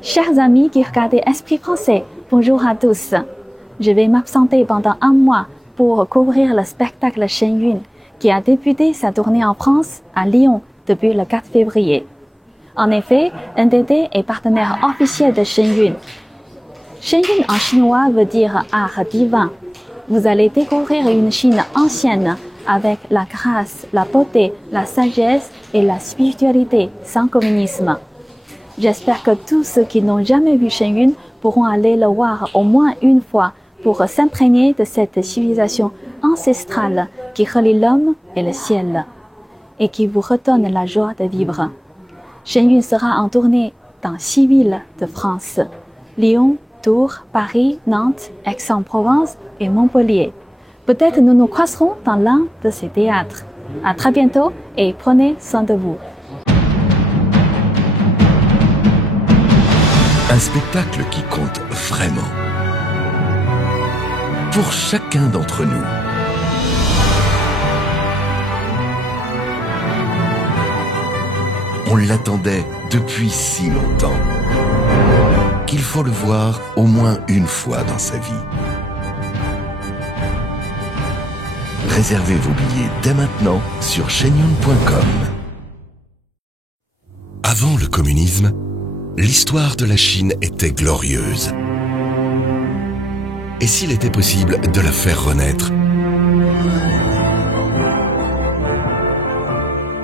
Chers amis qui regardez Esprit français, bonjour à tous. Je vais m'absenter pendant un mois pour couvrir le spectacle Shen Yun qui a débuté sa tournée en France, à Lyon, depuis le 4 février. En effet, NDD est partenaire officiel de Shen Yun. Shen Yun en chinois veut dire art divin. Vous allez découvrir une Chine ancienne avec la grâce, la beauté, la sagesse et la spiritualité sans communisme. J'espère que tous ceux qui n'ont jamais vu Shen Yun pourront aller le voir au moins une fois pour s'imprégner de cette civilisation ancestrale qui relie l'homme et le ciel et qui vous redonne la joie de vivre. Shen Yun sera en tournée dans 6 villes de France: Lyon, Tours, Paris, Nantes, Aix-en-Provence et Montpellier. Peut-être nous nous croiserons dans l'un de ces théâtres. À très bientôt et prenez soin de vous. Un spectacle qui compte vraiment pour chacun d'entre nous. On l'attendait depuis si longtemps qu'il faut le voir au moins une fois dans sa vie. Réservez vos billets dès maintenant sur shenyun.com. Avant le communisme, l'histoire de la Chine était glorieuse. Et s'il était possible de la faire renaître?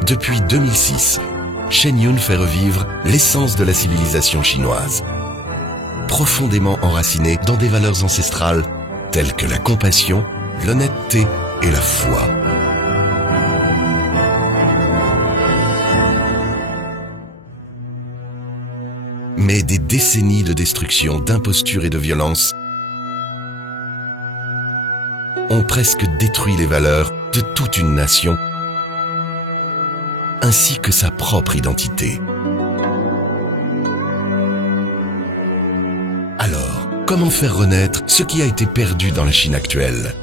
Depuis 2006, Shen Yun fait revivre l'essence de la civilisation chinoise, profondément enracinée dans des valeurs ancestrales telles que la compassion, l'honnêteté et la foi. Mais des décennies de destruction, d'imposture et de violence ont presque détruit les valeurs de toute une nation, ainsi que sa propre identité. Alors, comment faire renaître ce qui a été perdu dans la Chine actuelle?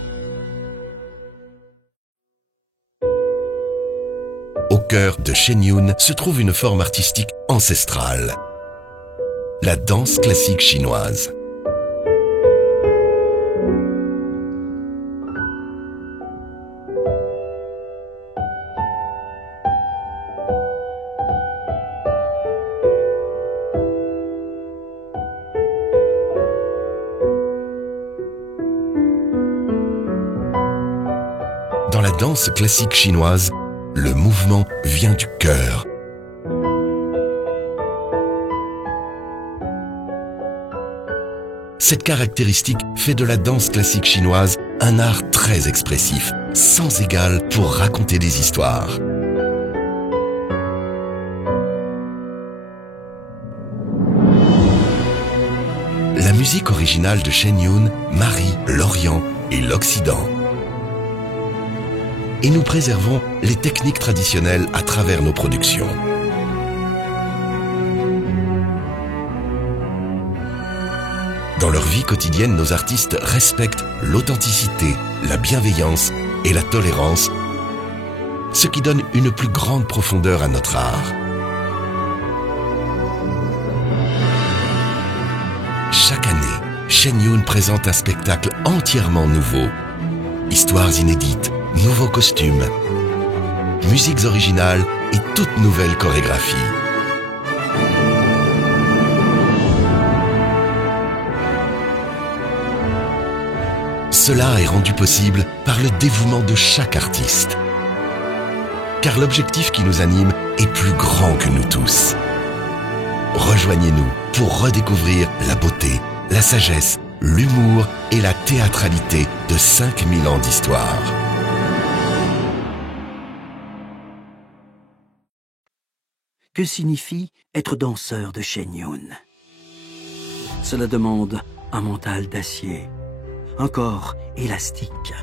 Au cœur de Shen Yun se trouve une forme artistique ancestrale, la danse classique chinoise. Dans la danse classique chinoise, le mouvement vient du cœur. Cette caractéristique fait de la danse classique chinoise un art très expressif, sans égal pour raconter des histoires. La musique originale de Shen Yun marie l'Orient et l'Occident. Et nous préservons les techniques traditionnelles à travers nos productions. Dans leur vie quotidienne, nos artistes respectent l'authenticité, la bienveillance et la tolérance, ce qui donne une plus grande profondeur à notre art. Chaque année, Shen Yun présente un spectacle entièrement nouveau. Histoires inédites, nouveaux costumes, musiques originales et toute nouvelle chorégraphie. Cela est rendu possible par le dévouement de chaque artiste. Car l'objectif qui nous anime est plus grand que nous tous. Rejoignez-nous pour redécouvrir la beauté, la sagesse, l'humour et la théâtralité de 5000 ans d'histoire. Que signifie être danseur de Shen Yun? Cela demande un mental d'acier, un corps élastique.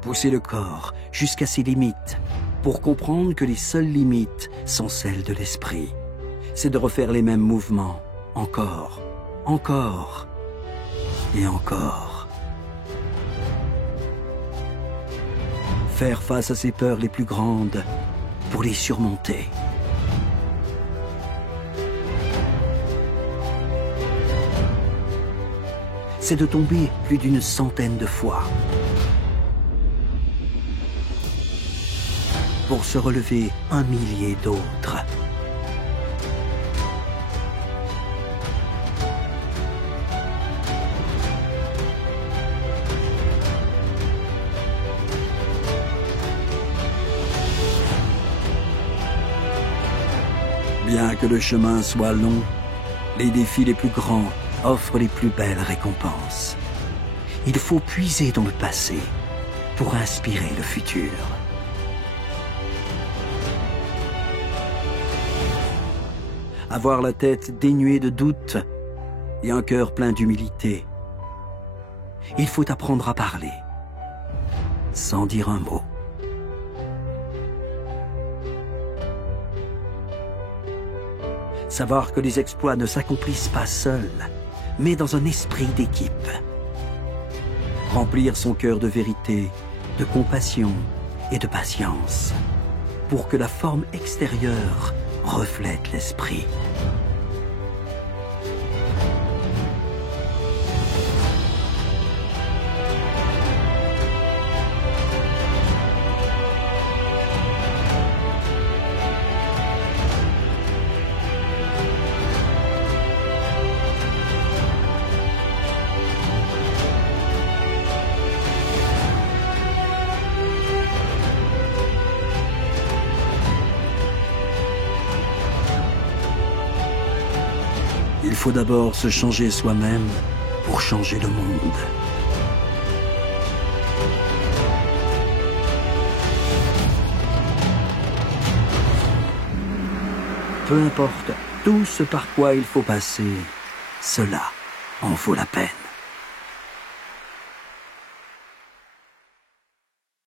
Pousser le corps jusqu'à ses limites pour comprendre que les seules limites sont celles de l'esprit. C'est de refaire les mêmes mouvements, encore, encore et encore. Faire face à ses peurs les plus grandes pour les surmonter. c'est de tomber plus d'une centaine de fois. Pour se relever un millier d'autres. Bien que le chemin soit long, les défis les plus grands offrent les plus belles récompenses. Il faut puiser dans le passé pour inspirer le futur. Avoir la tête dénuée de doute et un cœur plein d'humilité. Il faut apprendre à parler, sans dire un mot. Savoir que les exploits ne s'accomplissent pas seuls, mais dans un esprit d'équipe. Remplir son cœur de vérité, de compassion et de patience, pour que la forme extérieure reflète l'esprit. Il faut d'abord se changer soi-même pour changer le monde. Peu importe tout ce par quoi il faut passer, cela en vaut la peine.